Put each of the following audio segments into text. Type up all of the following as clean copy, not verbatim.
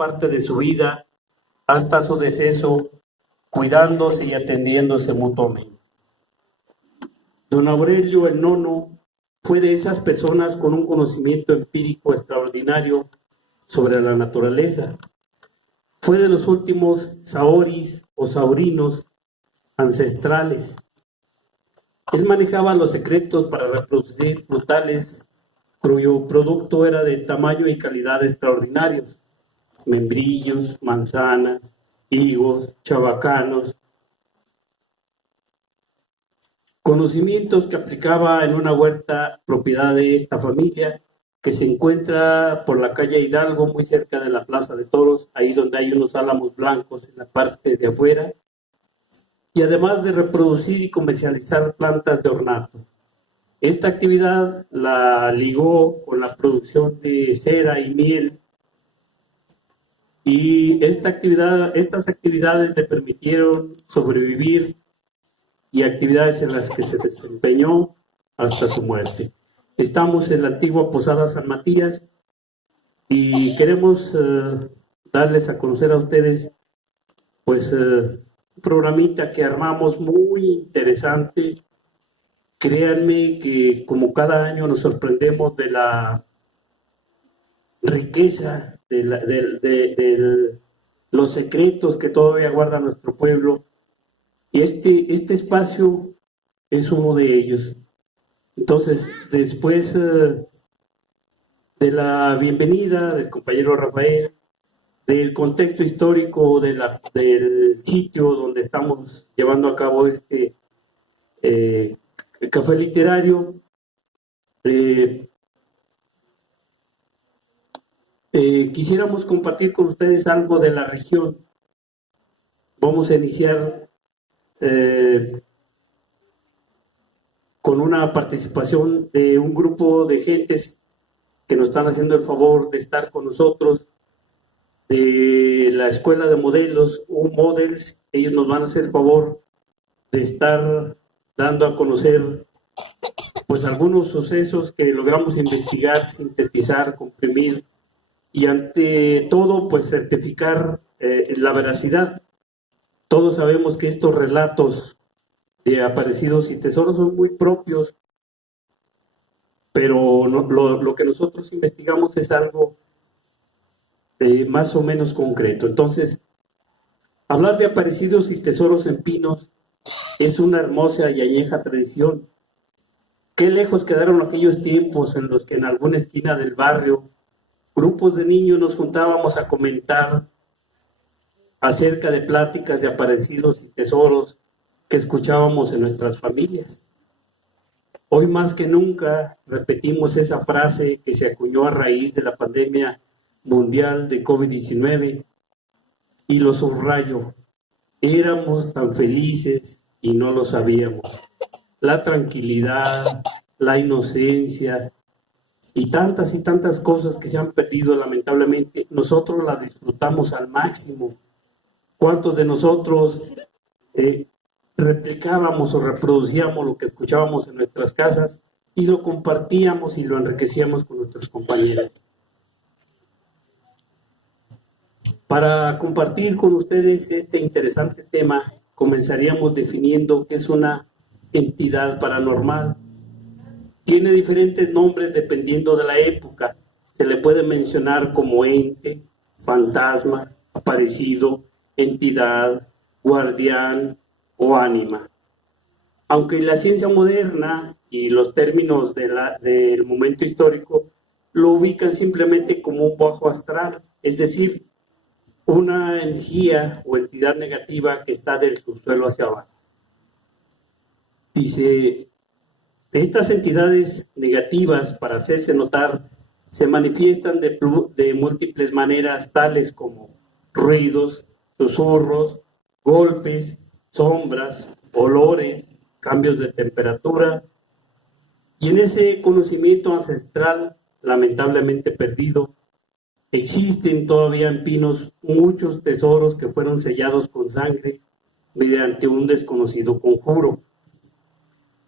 parte de su vida hasta su deceso, cuidándose y atendiéndose mutuamente. Don Aurelio el Nono fue de esas personas con un conocimiento empírico extraordinario sobre la naturaleza. Fue de los últimos saoris o saurinos ancestrales. Él manejaba los secretos para reproducir frutales cuyo producto era de tamaño y calidad extraordinarios: membrillos, manzanas, higos, chabacanos. Conocimientos que aplicaba en una huerta propiedad de esta familia, que se encuentra por la calle Hidalgo, muy cerca de la Plaza de Toros, ahí donde hay unos álamos blancos en la parte de afuera, y además de reproducir y comercializar plantas de ornato. Esta actividad la ligó con la producción de cera y miel, y estas actividades le permitieron sobrevivir, y actividades en las que se desempeñó hasta su muerte. Estamos en la antigua Posada San Matías y queremos darles a conocer a ustedes pues un programita que armamos muy interesante. Créanme que como cada año nos sorprendemos de la riqueza, de los secretos que todavía guarda nuestro pueblo. Y este espacio es uno de ellos. Entonces, después de la bienvenida del compañero Rafael, del contexto histórico del sitio donde estamos llevando a cabo este café literario, quisiéramos compartir con ustedes algo de la región. Vamos a iniciar con una participación de un grupo de gentes que nos están haciendo el favor de estar con nosotros, de la Escuela de Modelos, U-Models. Ellos nos van a hacer el favor de estar dando a conocer pues algunos sucesos que logramos investigar, sintetizar, comprimir y ante todo pues certificar la veracidad. Todos sabemos que estos relatos de aparecidos y tesoros son muy propios, pero lo que nosotros investigamos es algo más o menos concreto. Entonces, hablar de aparecidos y tesoros en pinos es una hermosa y añeja tradición. Qué lejos quedaron aquellos tiempos en los que en alguna esquina del barrio grupos de niños nos juntábamos a comentar acerca de pláticas de aparecidos y tesoros que escuchábamos en nuestras familias. Hoy más que nunca repetimos esa frase que se acuñó a raíz de la pandemia mundial de COVID-19 y lo subrayo: éramos tan felices y no lo sabíamos. La tranquilidad, la inocencia y tantas cosas que se han perdido lamentablemente, nosotros las disfrutamos al máximo. ¿Cuántos de nosotros replicábamos o reproducíamos lo que escuchábamos en nuestras casas y lo compartíamos y lo enriquecíamos con nuestros compañeros? Para compartir con ustedes este interesante tema, comenzaríamos definiendo qué es una entidad paranormal. Tiene diferentes nombres dependiendo de la época. Se le puede mencionar como ente, fantasma, aparecido, entidad, guardián o ánima. Aunque la ciencia moderna y los términos del momento histórico lo ubican simplemente como un bajo astral, es decir, una energía o entidad negativa que está del subsuelo hacia abajo. Dice, estas entidades negativas, para hacerse notar, se manifiestan de múltiples maneras, tales como ruidos, susurros, golpes, sombras, olores, cambios de temperatura. Y en ese conocimiento ancestral, lamentablemente perdido, existen todavía en pinos muchos tesoros que fueron sellados con sangre mediante un desconocido conjuro.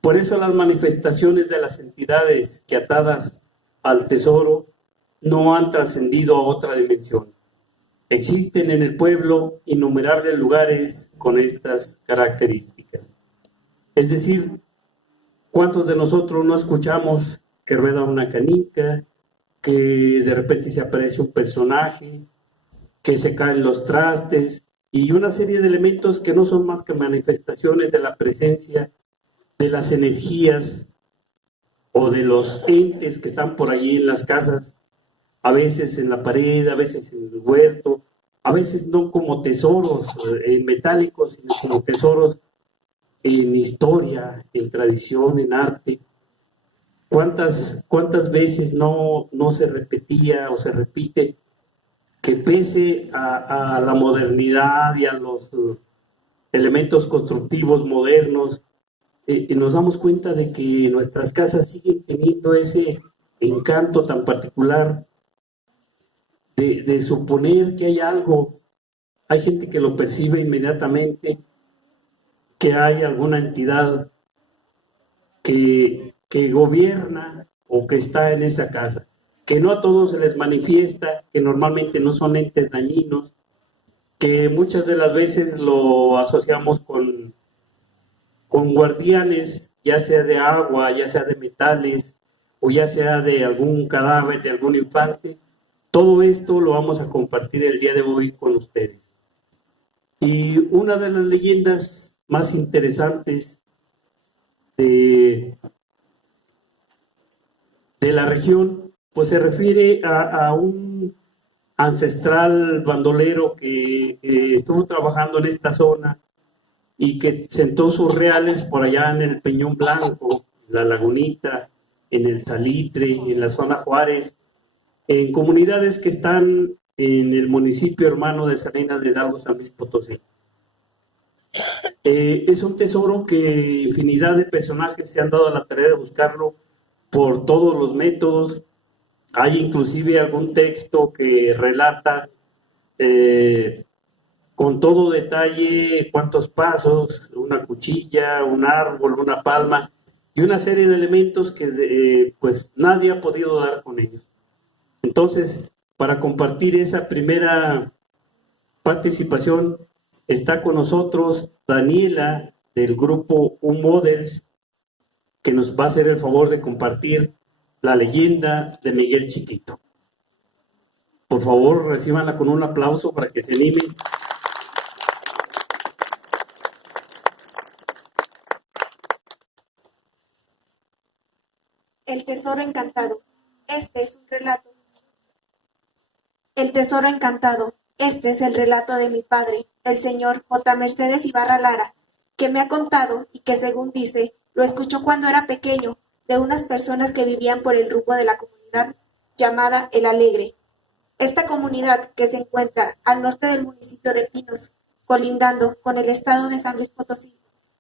Por eso las manifestaciones de las entidades que atadas al tesoro no han trascendido a otra dimensión. Existen en el pueblo innumerables lugares con estas características. Es decir, ¿cuántos de nosotros no escuchamos que rueda una canica, que de repente se aparece un personaje, que se caen los trastes y una serie de elementos que no son más que manifestaciones de la presencia de las energías o de los entes que están por allí en las casas, a veces en la pared, a veces en el huerto, a veces no como tesoros metálicos, sino como tesoros en historia, en tradición, en arte. ¿Cuántas veces no se repetía o se repite que pese a la modernidad y a los elementos constructivos modernos, nos damos cuenta de que nuestras casas siguen teniendo ese encanto tan particular de suponer que hay algo, hay gente que lo percibe inmediatamente, que hay alguna entidad que gobierna o que está en esa casa, que no a todos se les manifiesta, que normalmente no son entes dañinos, que muchas de las veces lo asociamos con guardianes, ya sea de agua, ya sea de metales, o ya sea de algún cadáver, de algún infante. Todo esto lo vamos a compartir el día de hoy con ustedes. Y una de las leyendas más interesantes de la región, pues se refiere a un ancestral bandolero que estuvo trabajando en esta zona y que sentó sus reales por allá en el Peñón Blanco, la Lagunita, en el Salitre, en la zona Juárez, en comunidades que están en el municipio hermano de Salinas de Hidalgo, San Luis Potosí. Es un tesoro que infinidad de personajes se han dado a la tarea de buscarlo por todos los métodos. Hay inclusive algún texto que relata con todo detalle cuántos pasos, una cuchilla, un árbol, una palma y una serie de elementos que pues nadie ha podido dar con ellos. Entonces, para compartir esa primera participación, está con nosotros Daniela del grupo U-Models, que nos va a hacer el favor de compartir la leyenda de Miguel Chiquito. Por favor, recíbanla con un aplauso para que se animen. El tesoro encantado. Este es un relato. El tesoro encantado. Este es el relato de mi padre, el señor J. Mercedes Ibarra Lara, que me ha contado y que, según dice, lo escuchó cuando era pequeño de unas personas que vivían por el rumbo de la comunidad llamada El Alegre. Esta comunidad, que se encuentra al norte del municipio de Pinos, colindando con el estado de San Luis Potosí,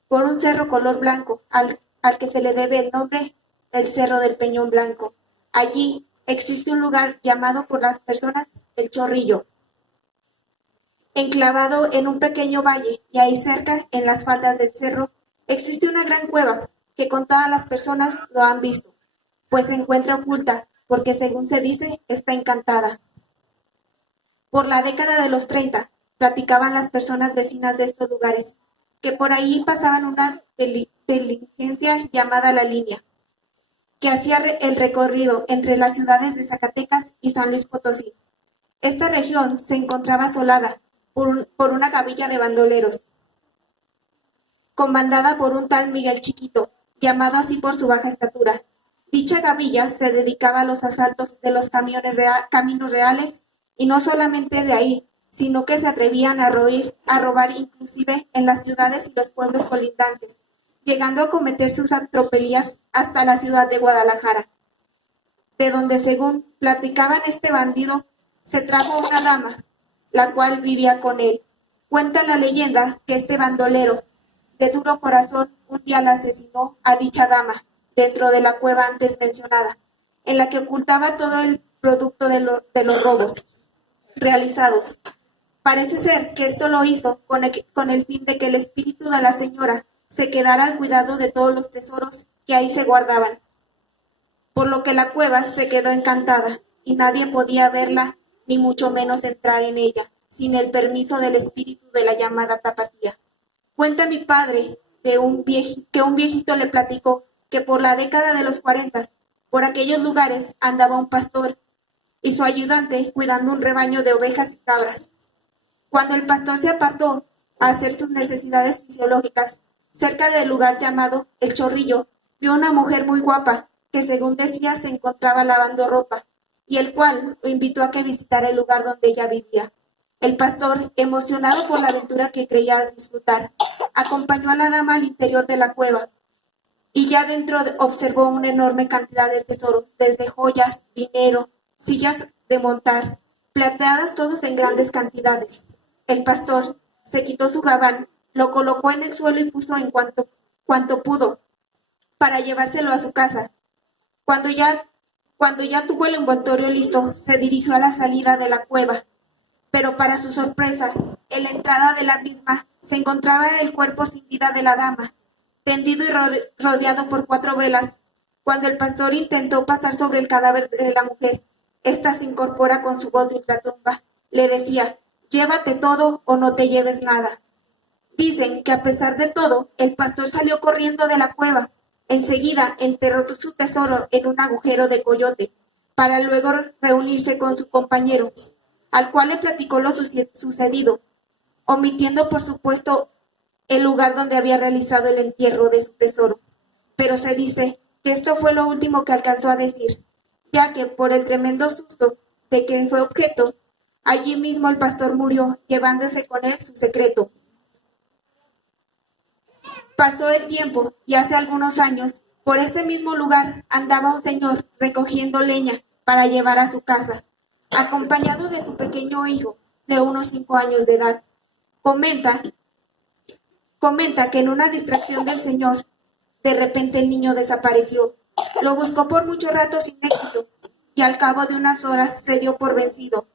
por un cerro color blanco al que se le debe el nombre el Cerro del Peñón Blanco. Allí existe un lugar llamado por las personas El Chorrillo, enclavado en un pequeño valle, y ahí cerca, en las faldas del cerro, existe una gran cueva que contadas las personas lo han visto, pues se encuentra oculta, porque según se dice, está encantada. Por la década de los 30, platicaban las personas vecinas de estos lugares, que por ahí pasaban una diligencia llamada La Línea, que hacía el recorrido entre las ciudades de Zacatecas y San Luis Potosí. Esta región se encontraba asolada por una gavilla de bandoleros, comandada por un tal Miguel Chiquito, llamado así por su baja estatura. Dicha gavilla se dedicaba a los asaltos de los caminos reales, y no solamente de ahí, sino que se atrevían a robar inclusive en las ciudades y los pueblos colindantes, llegando a cometer sus atropelías hasta la ciudad de Guadalajara, de donde, según platicaban este bandido, se trajo una dama, la cual vivía con él. Cuenta la leyenda que este bandolero, de duro corazón, un día la asesinó a dicha dama dentro de la cueva antes mencionada, en la que ocultaba todo el producto de los robos realizados. Parece ser que esto lo hizo con el fin de que el espíritu de la señora se quedara al cuidado de todos los tesoros que ahí se guardaban, por lo que la cueva se quedó encantada y nadie podía verla ni mucho menos entrar en ella, sin el permiso del espíritu de la llamada tapatía. Cuenta mi padre que un viejito le platicó que por la década de los 40, por aquellos lugares andaba un pastor y su ayudante cuidando un rebaño de ovejas y cabras. Cuando el pastor se apartó a hacer sus necesidades fisiológicas, cerca del lugar llamado El Chorrillo, vio una mujer muy guapa que, según decía, se encontraba lavando ropa, y el cual lo invitó a que visitara el lugar donde ella vivía. El pastor, emocionado por la aventura que creía disfrutar, acompañó a la dama al interior de la cueva, y ya dentro observó una enorme cantidad de tesoros, desde joyas, dinero, sillas de montar, plateadas todos en grandes cantidades. El pastor se quitó su gabán, lo colocó en el suelo y puso en cuanto pudo para llevárselo a su casa. Cuando ya tuvo el envoltorio listo, se dirigió a la salida de la cueva, pero para su sorpresa, en la entrada de la misma se encontraba el cuerpo sin vida de la dama, tendido y rodeado por 4 velas. Cuando el pastor intentó pasar sobre el cadáver de la mujer, ésta se incorpora con su voz de ultratumba. Le decía: llévate todo o no te lleves nada. Dicen que a pesar de todo, el pastor salió corriendo de la cueva. Enseguida enterró su tesoro en un agujero de coyote, para luego reunirse con su compañero, al cual le platicó lo sucedido, omitiendo por supuesto el lugar donde había realizado el entierro de su tesoro. Pero se dice que esto fue lo último que alcanzó a decir, ya que por el tremendo susto de que fue objeto, allí mismo el pastor murió, llevándose con él su secreto. Pasó el tiempo y hace algunos años, por ese mismo lugar andaba un señor recogiendo leña para llevar a su casa, acompañado de su pequeño hijo de unos 5 años de edad. Comenta que en una distracción del señor, de repente el niño desapareció. Lo buscó por mucho rato sin éxito y al cabo de unas horas se dio por vencido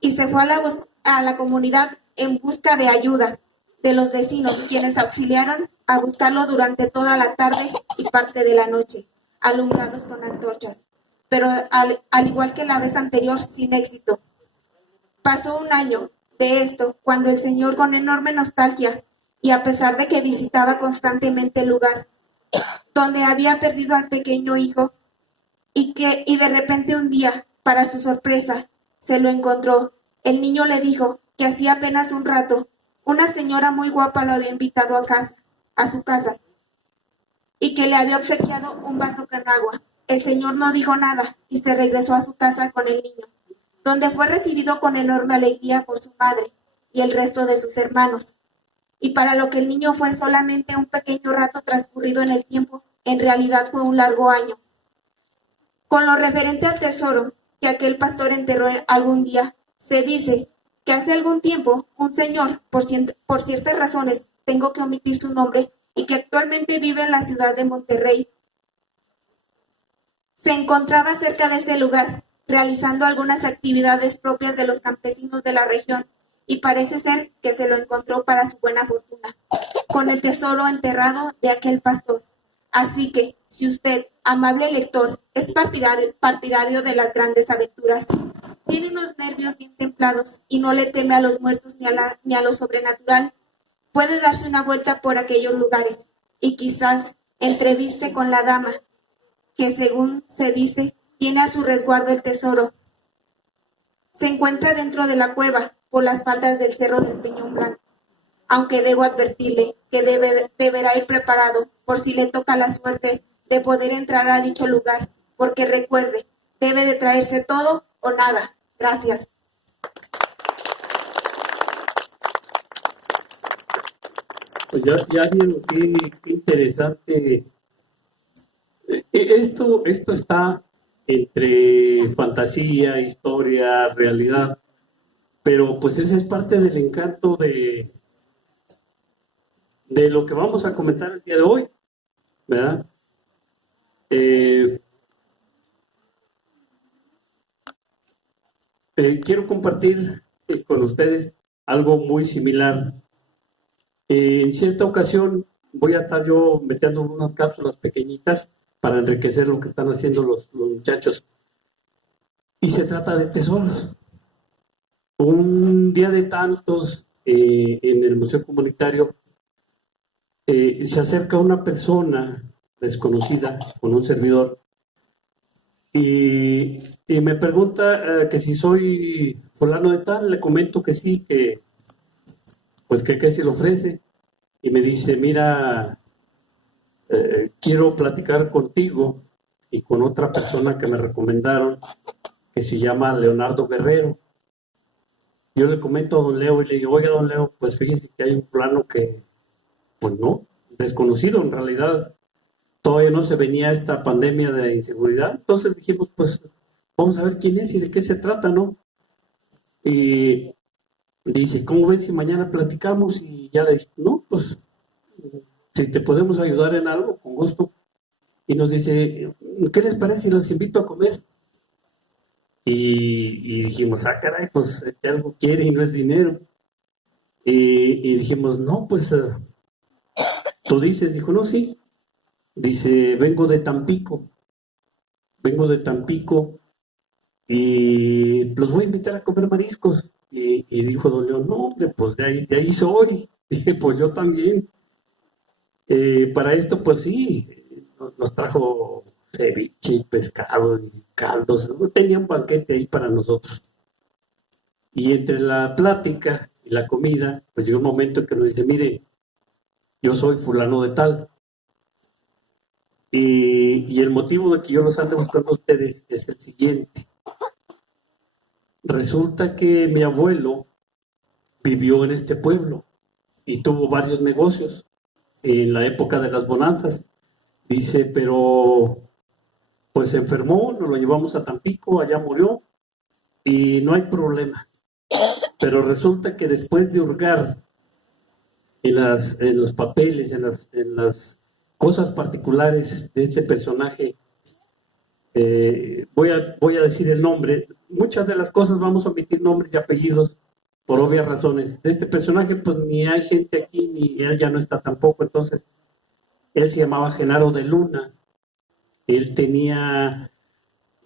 y se fue a la comunidad en busca de ayuda de los vecinos, quienes auxiliaron a buscarlo durante toda la tarde y parte de la noche, alumbrados con antorchas, pero al igual que la vez anterior, sin éxito. Pasó un año de esto cuando el señor, con enorme nostalgia, y a pesar de que visitaba constantemente el lugar donde había perdido al pequeño hijo, y de repente un día, para su sorpresa, se lo encontró. El niño le dijo que hacía apenas un rato una señora muy guapa lo había invitado a su casa, y que le había obsequiado un vaso con agua. El señor no dijo nada y se regresó a su casa con el niño, donde fue recibido con enorme alegría por su madre y el resto de sus hermanos. Y para lo que el niño fue solamente un pequeño rato transcurrido en el tiempo, en realidad fue un largo año. Con lo referente al tesoro que aquel pastor enterró algún día, se dice que hace algún tiempo un señor, por ciertas razones, tengo que omitir su nombre, y que actualmente vive en la ciudad de Monterrey, se encontraba cerca de ese lugar, realizando algunas actividades propias de los campesinos de la región, y parece ser que se lo encontró para su buena fortuna, con el tesoro enterrado de aquel pastor. Así que, si usted, amable lector, es partidario de las grandes aventuras, tiene unos nervios bien templados y no le teme a los muertos ni a lo sobrenatural, puede darse una vuelta por aquellos lugares y quizás entreviste con la dama que, según se dice, tiene a su resguardo el tesoro. Se encuentra dentro de la cueva, por las faldas del Cerro del Peñón Blanco, aunque debo advertirle que deberá ir preparado por si le toca la suerte de poder entrar a dicho lugar, porque recuerde, debe de traerse todo o nada. Gracias. Pues ya vieron qué interesante. Esto está entre fantasía, historia, realidad, pero pues ese es parte del encanto de lo que vamos a comentar el día de hoy, ¿verdad? Quiero compartir con ustedes algo muy similar. En cierta ocasión voy a estar yo metiendo unas cápsulas pequeñitas para enriquecer lo que están haciendo los muchachos. Y se trata de tesoros. un día de tantos en el Museo Comunitario se acerca una persona desconocida con un servidor y me pregunta que si soy fulano de tal. Le comento que sí, que pues que qué se le ofrece, y me dice: mira, quiero platicar contigo y con otra persona que me recomendaron, que se llama Leonardo Guerrero. Yo le comento a don Leo y le digo: oiga, don Leo, pues fíjese que hay un plano que, pues no, desconocido en realidad. Todavía no se venía esta pandemia de inseguridad. Entonces dijimos, pues vamos a ver quién es y de qué se trata, ¿no? Y dice: ¿cómo ves si mañana platicamos? Y ya le dije: no, pues si te podemos ayudar en algo, con gusto. Y nos dice: ¿qué les parece si los invito a comer? Y dijimos: ah, caray, pues algo quiere y no es dinero. Y dijimos: no, pues tú dices. Dijo: no, sí. Dice: vengo de Tampico y los voy a invitar a comer mariscos. Y dijo don León: no, hombre, pues de ahí soy. Dije: pues yo también. Para esto, pues sí, nos trajo ceviche, pescado y caldos, ¿no? Tenía un banquete ahí para nosotros. Y entre la plática y la comida, pues llegó un momento en que nos dice: mire, yo soy fulano de tal. Y el motivo de que yo los ande buscando a ustedes es el siguiente. Resulta que mi abuelo vivió en este pueblo y tuvo varios negocios en la época de las bonanzas. Dice: pero pues se enfermó, nos lo llevamos a Tampico, allá murió y no hay problema. Pero resulta que después de hurgar en los papeles, en las cosas particulares de este personaje, voy a decir el nombre. Muchas de las cosas vamos a omitir nombres y apellidos por obvias razones. De este personaje, pues ni hay gente aquí, ni él ya no está tampoco. Entonces, él se llamaba Genaro de Luna. Él tenía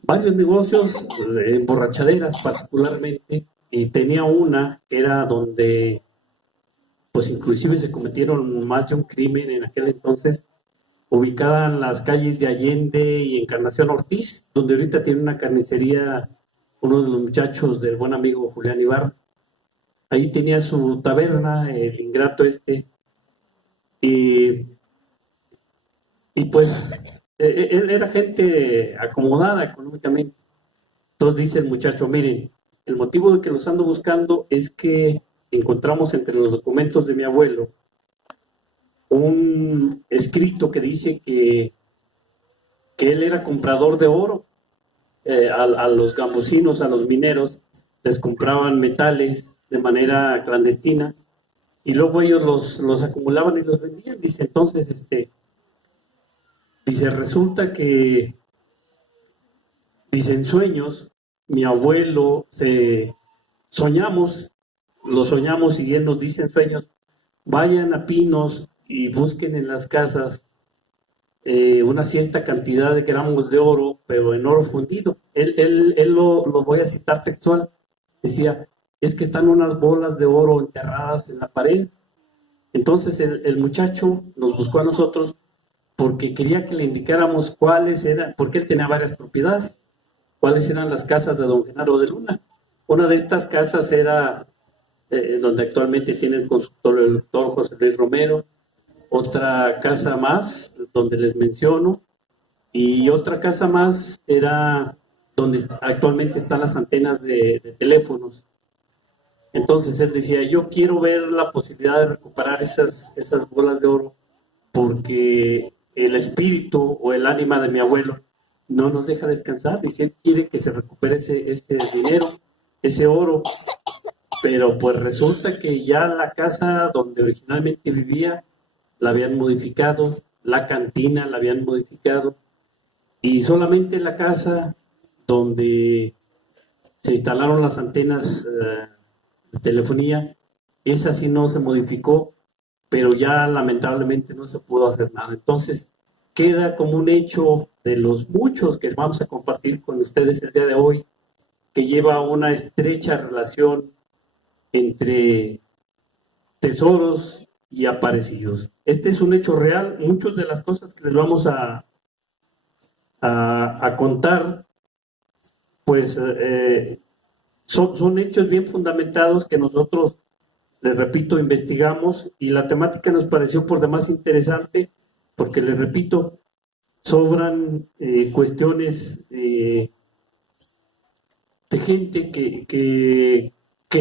varios negocios, borrachaderas particularmente, y tenía una que era donde, pues inclusive se cometieron más de un crimen en aquel entonces, ubicada en las calles de Allende y Encarnación Ortiz, donde ahorita tiene una carnicería uno de los muchachos del buen amigo Julián Ibarra. Ahí tenía su taberna, el ingrato este, y, y pues él era gente acomodada económicamente. Entonces dice el muchacho: miren, el motivo de que los ando buscando es que encontramos entre los documentos de mi abuelo un escrito que dice que él era comprador de oro. A los gambusinos, a los mineros, les compraban metales de manera clandestina y luego ellos los acumulaban y los vendían. Dice: entonces, dice, resulta que, dice, en sueños, mi abuelo, lo soñamos y él nos dice en sueños: vayan a Pinos y busquen en las casas una cierta cantidad de gramos de oro, pero en oro fundido. Él lo voy a citar textual. Decía: es que están unas bolas de oro enterradas en la pared. Entonces el muchacho nos buscó a nosotros porque quería que le indicáramos cuáles eran, porque él tenía varias propiedades, cuáles eran las casas de don Genaro de Luna. Una de estas casas era donde actualmente tiene el consultorio del doctor José Luis Romero. Otra casa más, donde les menciono, y otra casa más era donde actualmente están las antenas de teléfonos. Entonces él decía: yo quiero ver la posibilidad de recuperar esas bolas de oro, porque el espíritu o el ánima de mi abuelo no nos deja descansar, y si él quiere que se recupere ese dinero, ese oro. Pero pues resulta que ya la casa donde originalmente vivía la habían modificado, la cantina la habían modificado, y solamente la casa donde se instalaron las antenas de telefonía, esa sí no se modificó, pero ya lamentablemente no se pudo hacer nada. Entonces queda como un hecho de los muchos que vamos a compartir con ustedes el día de hoy, que lleva una estrecha relación entre tesoros y aparecidos. Este es un hecho real. Muchas de las cosas que les vamos a contar, pues son hechos bien fundamentados que nosotros, les repito, investigamos, y la temática nos pareció por demás interesante porque, les repito, sobran cuestiones de gente que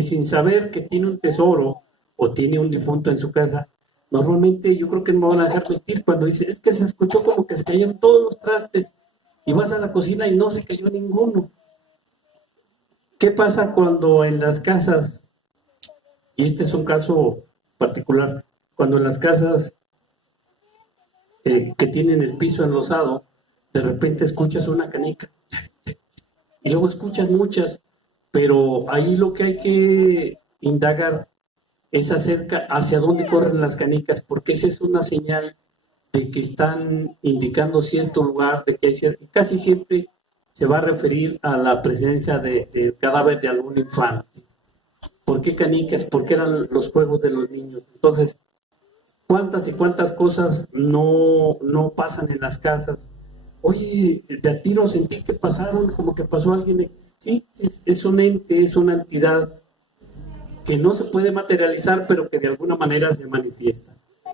sin saber que tiene un tesoro o tiene un difunto en su casa, normalmente yo creo que no me van a dejar mentir cuando dice, es que se escuchó como que se cayeron todos los trastes, y vas a la cocina y no se cayó ninguno. ¿Qué pasa cuando en las casas, y este es un caso particular, cuando en las casas que tienen el piso enlosado, de repente escuchas una canica y luego escuchas muchas, pero ahí lo que hay que indagar es acerca hacia dónde corren las canicas, porque esa es una señal de que están indicando cierto lugar, de que casi siempre se va a referir a la presencia del cadáver de algún infante. ¿Por qué canicas? Porque eran los juegos de los niños. Entonces, ¿cuántas y cuántas cosas no pasan en las casas? Oye, de a tiro sentí que pasaron, como que pasó alguien. Sí, es un ente, es una entidad que no se puede materializar, pero que de alguna manera se manifiesta.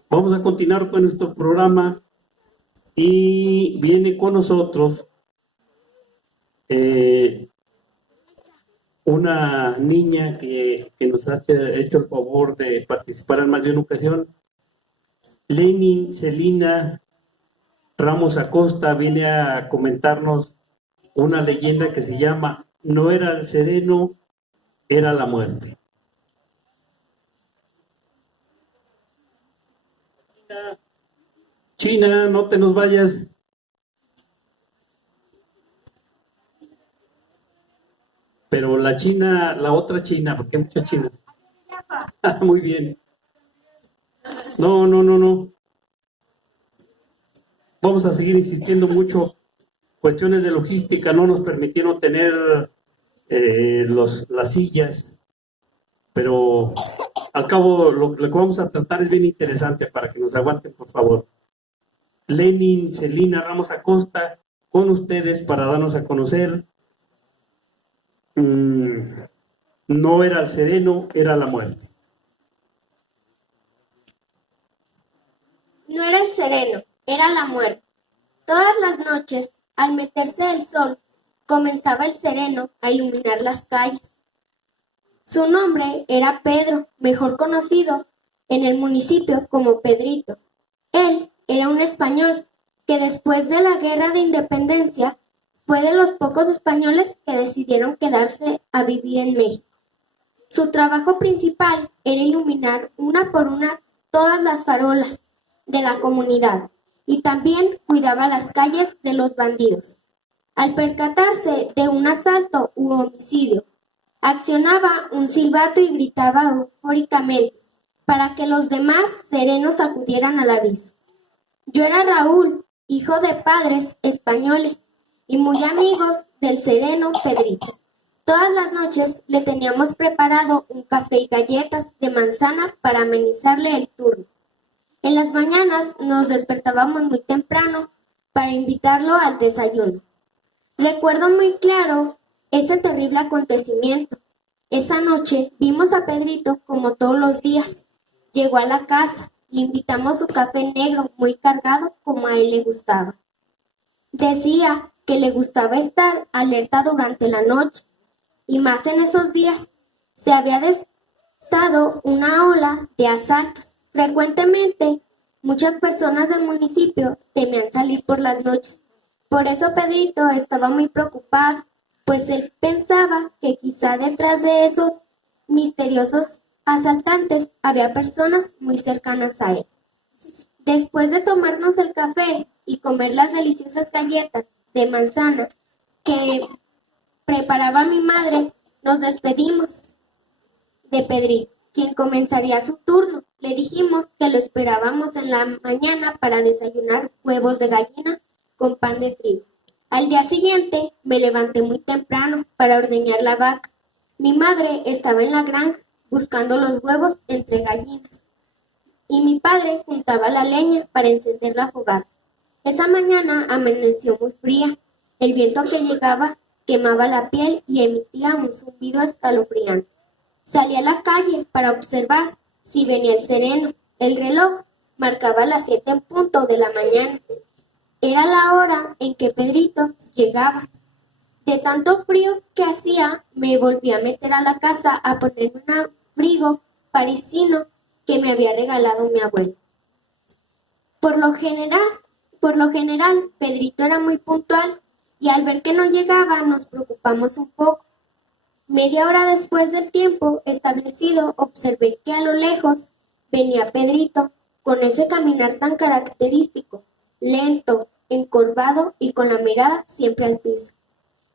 Vamos a continuar con nuestro programa y viene con nosotros una niña que nos ha hecho el favor de participar en más de una ocasión. Lenin Celina Ramos Acosta viene a comentarnos una leyenda que se llama No era el sereno, era la muerte. China, no te nos vayas. Pero la China, la otra China, porque hay muchas chinas. Muy bien. No. Vamos a seguir insistiendo mucho. Cuestiones de logística no nos permitieron tener las sillas, pero al cabo lo que vamos a tratar es bien interesante para que nos aguanten, por favor. Lenin Celina Ramos Acosta, con ustedes para darnos a conocer. No era el sereno, era la muerte. No era el sereno, era la muerte. Todas las noches, al meterse el sol, comenzaba el sereno a iluminar las calles. Su nombre era Pedro, mejor conocido en el municipio como Pedrito. Él era un español que después de la Guerra de Independencia fue de los pocos españoles que decidieron quedarse a vivir en México. Su trabajo principal era iluminar una por una todas las farolas de la comunidad y también cuidaba las calles de los bandidos. Al percatarse de un asalto u homicidio, accionaba un silbato y gritaba eufóricamente para que los demás serenos acudieran al aviso. Yo era Raúl, hijo de padres españoles y muy amigos del sereno Pedrito. Todas las noches le teníamos preparado un café y galletas de manzana para amenizarle el turno. En las mañanas nos despertábamos muy temprano para invitarlo al desayuno. Recuerdo muy claro ese terrible acontecimiento. Esa noche vimos a Pedrito como todos los días. Llegó a la casa, le invitamos su café negro muy cargado como a él le gustaba. Decía que le gustaba estar alerta durante la noche, y más en esos días. Se había desatado una ola de asaltos. Frecuentemente, muchas personas del municipio temían salir por las noches. Por eso Pedrito estaba muy preocupado, pues él pensaba que quizá detrás de esos misteriosos asaltantes había personas muy cercanas a él. Después de tomarnos el café y comer las deliciosas galletas de manzana que preparaba mi madre, nos despedimos de Pedrito, quien comenzaría su turno. Le dijimos que lo esperábamos en la mañana para desayunar huevos de gallina con pan de trigo. Al día siguiente me levanté muy temprano para ordeñar la vaca. Mi madre estaba en la granja buscando los huevos entre gallinas. Y mi padre juntaba la leña para encender la fogata. Esa mañana amaneció muy fría. El viento que llegaba quemaba la piel y emitía un zumbido escalofriante. Salí a la calle para observar si venía el sereno. El reloj marcaba las 7 en punto de la mañana. Era la hora en que Pedrito llegaba. De tanto frío que hacía, me volví a meter a la casa a ponerme un abrigo parisino que me había regalado mi abuelo. Por lo general, Pedrito era muy puntual y al ver que no llegaba nos preocupamos un poco. Media hora después del tiempo establecido, observé que a lo lejos venía Pedrito con ese caminar tan característico, lento, encorvado y con la mirada siempre al piso.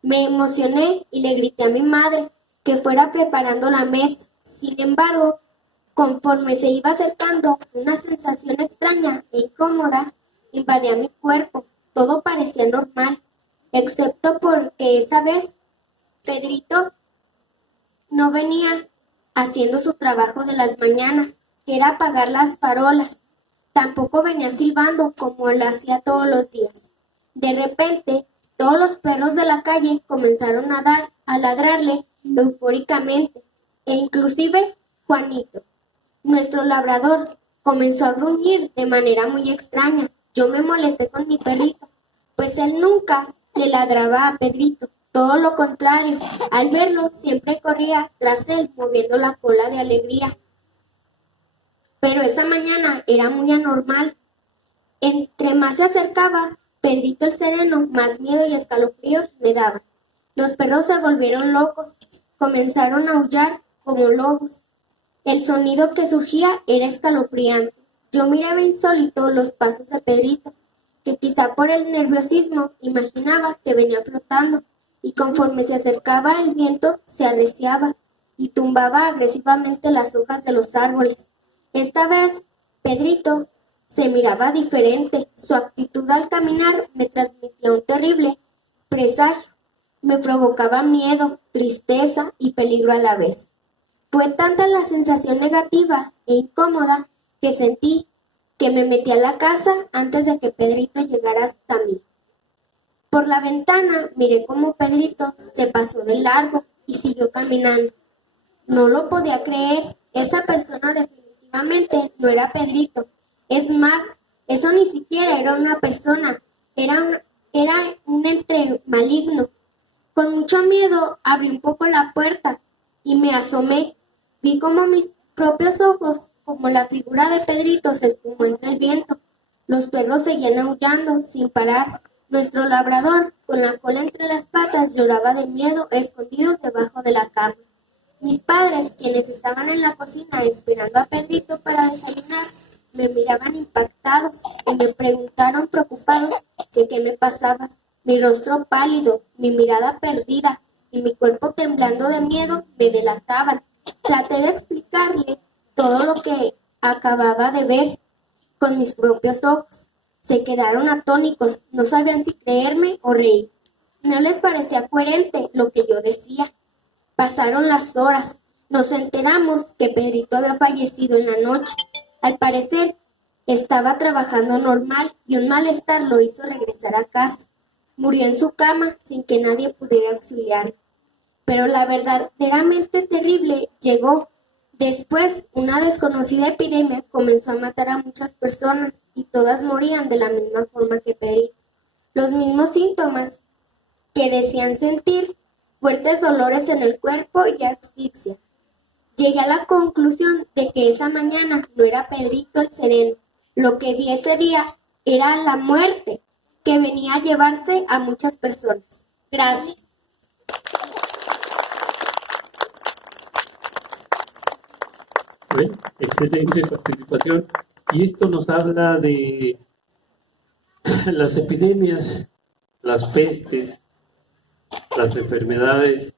Me emocioné y le grité a mi madre que fuera preparando la mesa. Sin embargo, conforme se iba acercando, una sensación extraña e incómoda invadía mi cuerpo. Todo parecía normal, excepto porque esa vez Pedrito no venía haciendo su trabajo de las mañanas, que era apagar las farolas. Tampoco venía silbando como lo hacía todos los días. De repente, todos los perros de la calle comenzaron a ladrarle eufóricamente, e inclusive Juanito, nuestro labrador, comenzó a gruñir de manera muy extraña. Yo me molesté con mi perrito, pues él nunca le ladraba a Pedrito. Todo lo contrario, al verlo siempre corría tras él moviendo la cola de alegría. Pero esa mañana era muy anormal. Entre más se acercaba Pedrito el sereno, más miedo y escalofríos me daban. Los perros se volvieron locos, comenzaron a aullar como lobos. El sonido que surgía era escalofriante. Yo miraba insólito los pasos de Pedrito, que quizá por el nerviosismo imaginaba que venía flotando, y conforme se acercaba el viento se arreciaba y tumbaba agresivamente las hojas de los árboles. Esta vez Pedrito se miraba diferente. Su actitud al caminar me transmitía un terrible presagio. Me provocaba miedo, tristeza y peligro a la vez. Fue tanta la sensación negativa e incómoda que sentí que me metí a la casa antes de que Pedrito llegara hasta mí. Por la ventana miré cómo Pedrito se pasó de largo y siguió caminando. No lo podía creer. Esa persona definitivamente no era Pedrito. Es más, eso ni siquiera era una persona. Era un ente maligno. Con mucho miedo abrí un poco la puerta y me asomé. Vi como mis propios ojos, como la figura de Pedrito, se esfumó entre el viento. Los perros seguían aullando sin parar. Nuestro labrador, con la cola entre las patas, lloraba de miedo, escondido debajo de la cama. Mis padres, quienes estaban en la cocina esperando a Pedrito para desayunar, me miraban impactados y me preguntaron preocupados de qué me pasaba. Mi rostro pálido, mi mirada perdida y mi cuerpo temblando de miedo me delataban. Traté de explicarle todo lo que acababa de ver con mis propios ojos. Se quedaron atónitos, no sabían si creerme o reír. No les parecía coherente lo que yo decía. Pasaron las horas. Nos enteramos que Pedrito había fallecido en la noche. Al parecer, estaba trabajando normal y un malestar lo hizo regresar a casa. Murió en su cama sin que nadie pudiera auxiliarlo. Pero la verdaderamente terrible llegó. Después, una desconocida epidemia comenzó a matar a muchas personas y todas morían de la misma forma que Pedrito. Los mismos síntomas que decían sentir, fuertes dolores en el cuerpo y asfixia. Llegué a la conclusión de que esa mañana no era Pedrito el sereno. Lo que vi ese día era la muerte que venía a llevarse a muchas personas. Gracias. Bueno, excelente participación. Y esto nos habla de las epidemias, las pestes, las enfermedades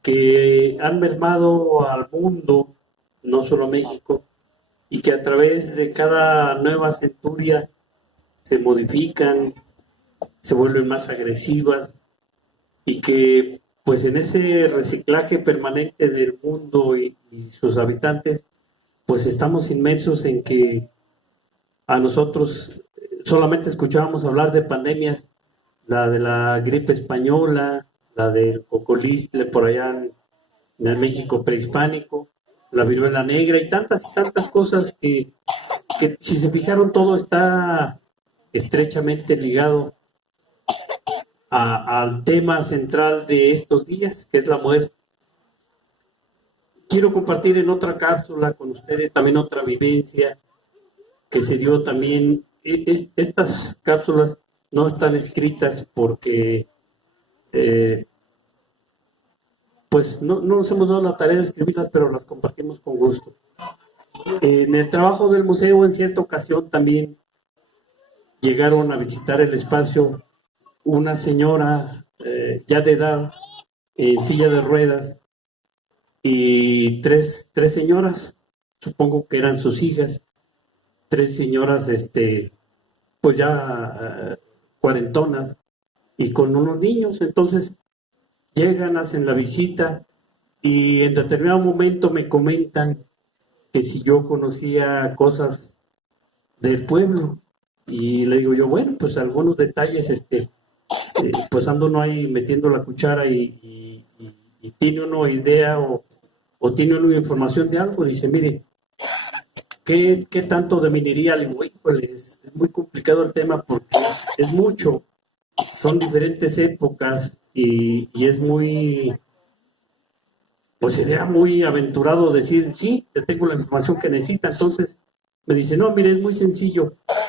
que han mermado al mundo, no solo a México, y que a través de cada nueva centuria se modifican, se vuelven más agresivas, y que pues en ese reciclaje permanente del mundo y y sus habitantes, pues estamos inmersos en que a nosotros solamente escuchábamos hablar de pandemias, la de la gripe española, la del cocolistle por allá en el México prehispánico, la viruela negra y tantas cosas que si se fijaron todo está estrechamente ligado al tema central de estos días, que es la muerte. Quiero compartir en otra cápsula con ustedes también otra vivencia que se dio también. Estas cápsulas no están escritas porque pues no nos hemos dado la tarea de escribirlas, pero las compartimos con gusto. En el trabajo del museo, en cierta ocasión también llegaron a visitar el espacio una señora ya de edad, en silla de ruedas, y tres señoras, supongo que eran sus hijas, tres señoras, pues ya cuarentonas, y con unos niños. Entonces llegan, hacen la visita, y en determinado momento me comentan que si yo conocía cosas del pueblo, y le digo yo, bueno, pues algunos detalles, pues ando uno ahí metiendo la cuchara y tiene uno idea o tiene uno información de algo. Dice, mire, ¿qué tanto de minería? Le digo, híjole, es muy complicado el tema porque es mucho, son diferentes épocas y es muy, pues sería muy aventurado decir, sí, te tengo la información que necesita. Entonces me dice, no, mire, es muy sencillo.